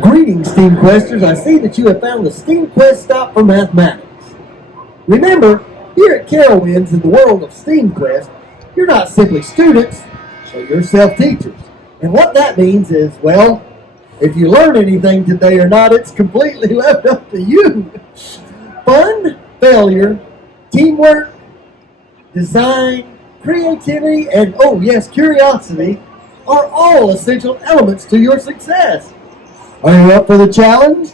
Greetings, SteamQuesters. I see that you have found the SteamQuest stop for mathematics. Remember, here at Carowinds in the world of SteamQuest, you're not simply students, but you're self-teachers. And what that means is, well, if you learn anything today or not, it's completely left up to you. Fun, failure, teamwork, design, creativity, and, oh yes, curiosity are all essential elements to your success. Are you up for the challenge?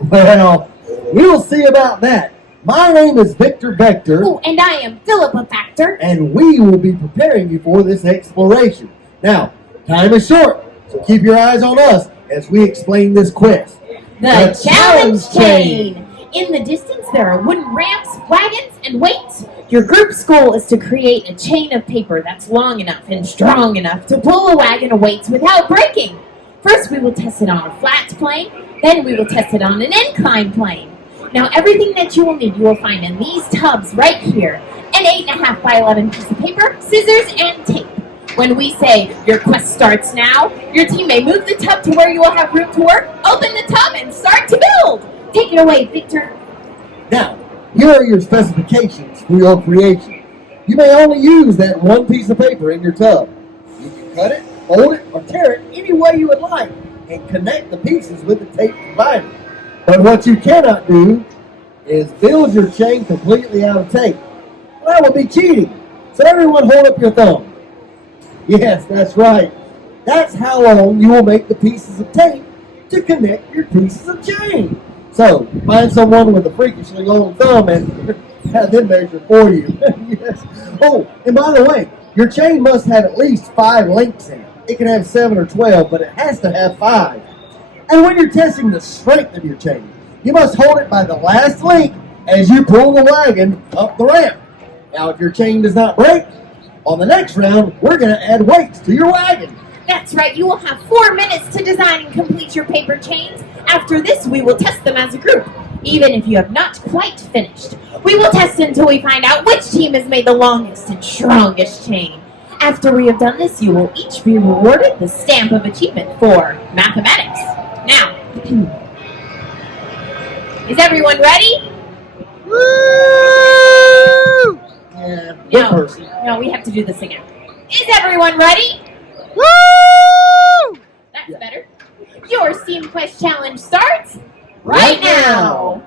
Well, we'll see about that. My name is Victor Vector. Oh, and I am Philippa Factor. And we will be preparing you for this exploration. Now, time is short, so keep your eyes on us as we explain this quest. The Challenge Chain! In the distance, there are wooden ramps, wagons, and weights. Your group's goal is to create a chain of paper that's long enough and strong enough to pull a wagon of weights without breaking. First, we will test it on a flat plane. Then we will test it on an inclined plane. Now, everything that you will need, you will find in these tubs right here. An 8.5 by 11 piece of paper, scissors, and tape. When we say, your quest starts now, your team may move the tub to where you will have room to work, open the tub, and start to build. Take it away, Victor. Now, here are your specifications for your creation. You may only use that one piece of paper in your tub. You can cut it, fold it, or tear it any way you would like, and connect the pieces with the tape provided. But what you cannot do is build your chain completely out of tape. That would be cheating. So everyone hold up your thumb. Yes, that's right. That's how long you will make the pieces of tape to connect your pieces of chain. So, find someone with a freakishly long thumb and have them measure for you. Yes. Oh, and by the way, your chain must have at least 5 links in it. It can have 7 or 12, but it has to have 5. And when you're testing the strength of your chain, you must hold it by the last link as you pull the wagon up the ramp. Now, if your chain does not break, on the next round, we're going to add weights to your wagon. That's right, you will have 4 minutes to design and complete your paper chains. After this, we will test them as a group, even if you have not quite finished. We will test until we find out which team has made the longest and strongest chain. After we have done this, you will each be rewarded the stamp of achievement for mathematics. Now, is everyone ready? Woo! No, we have to do this again. Is everyone ready? Woo! That's better. Your SteamQuest challenge starts right now.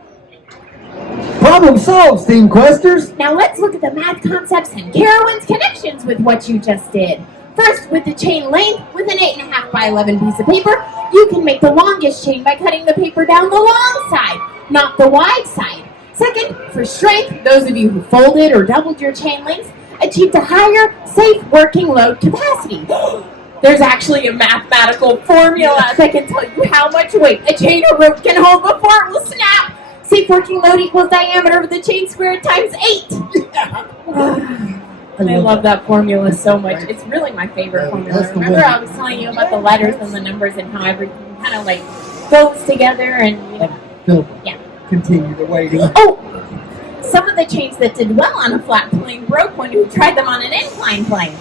Problem solved, SteamQuesters. Now let's look at the math concepts and Carowinds connections with what you just did. First, with the chain length, with an 8.5 by 11 piece of paper, you can make the longest chain by cutting the paper down the long side, not the wide side. Second, for strength, those of you who folded or doubled your chain lengths achieved a higher, safe working load capacity. There's actually a mathematical formula that can tell you how much weight a chain or rope can hold before it will snap. Safe working load equals diameter of the chain squared times 8. I love that formula so much. It's really my favorite formula. Remember I was telling you about the letters and the numbers and how everything kind of like goes together and, you know. Yeah. Continue the waiting. Oh! Some of the chains that did well on a flat plane broke when you tried them on an inclined plane.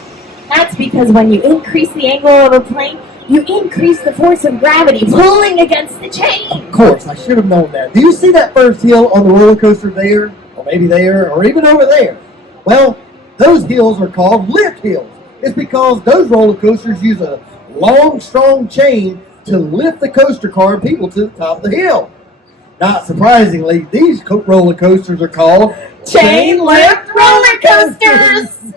That's because when you increase the angle of a plane, you increase the force of gravity pulling against the chain. Of course, I should have known that. Do you see that first hill on the roller coaster there? Or maybe there, or even over there? Well, those hills are called lift hills. It's because those roller coasters use a long, strong chain to lift the coaster car and people to the top of the hill. Not surprisingly, these roller coasters are called chain lift roller coasters.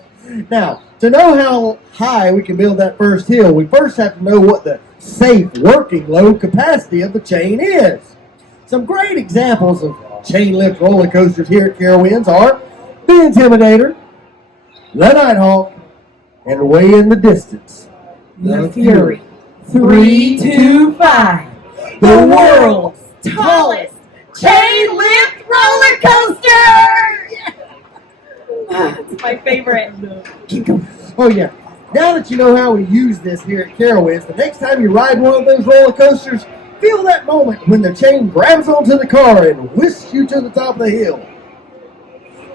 Now, to know how high we can build that first hill, we first have to know what the safe working load capacity of the chain is. Some great examples of chain lift roller coasters here at Carowinds are the Intimidator, the Nighthawk, and way in the distance, the Fury. 3, 2, 5. The world's tallest chain lift roller coaster! It's my favorite. Keep going. Oh yeah. Now that you know how we use this here at Carowinds, the next time you ride one of those roller coasters, feel that moment when the chain grabs onto the car and whisks you to the top of the hill.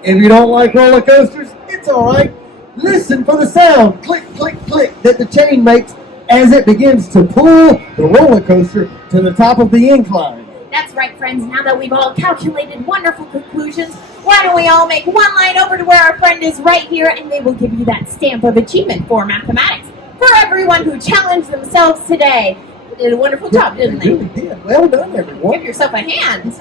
If you don't like roller coasters, it's alright. Listen for the sound, click, click, click, that the chain makes as it begins to pull the roller coaster to the top of the incline. That's right, friends. Now that we've all calculated wonderful conclusions, why don't we all make one line over to where our friend is right here, and they will give you that stamp of achievement for mathematics for everyone who challenged themselves today. They did a wonderful job, didn't they? Really did. Well done, everyone. Give yourself a hand.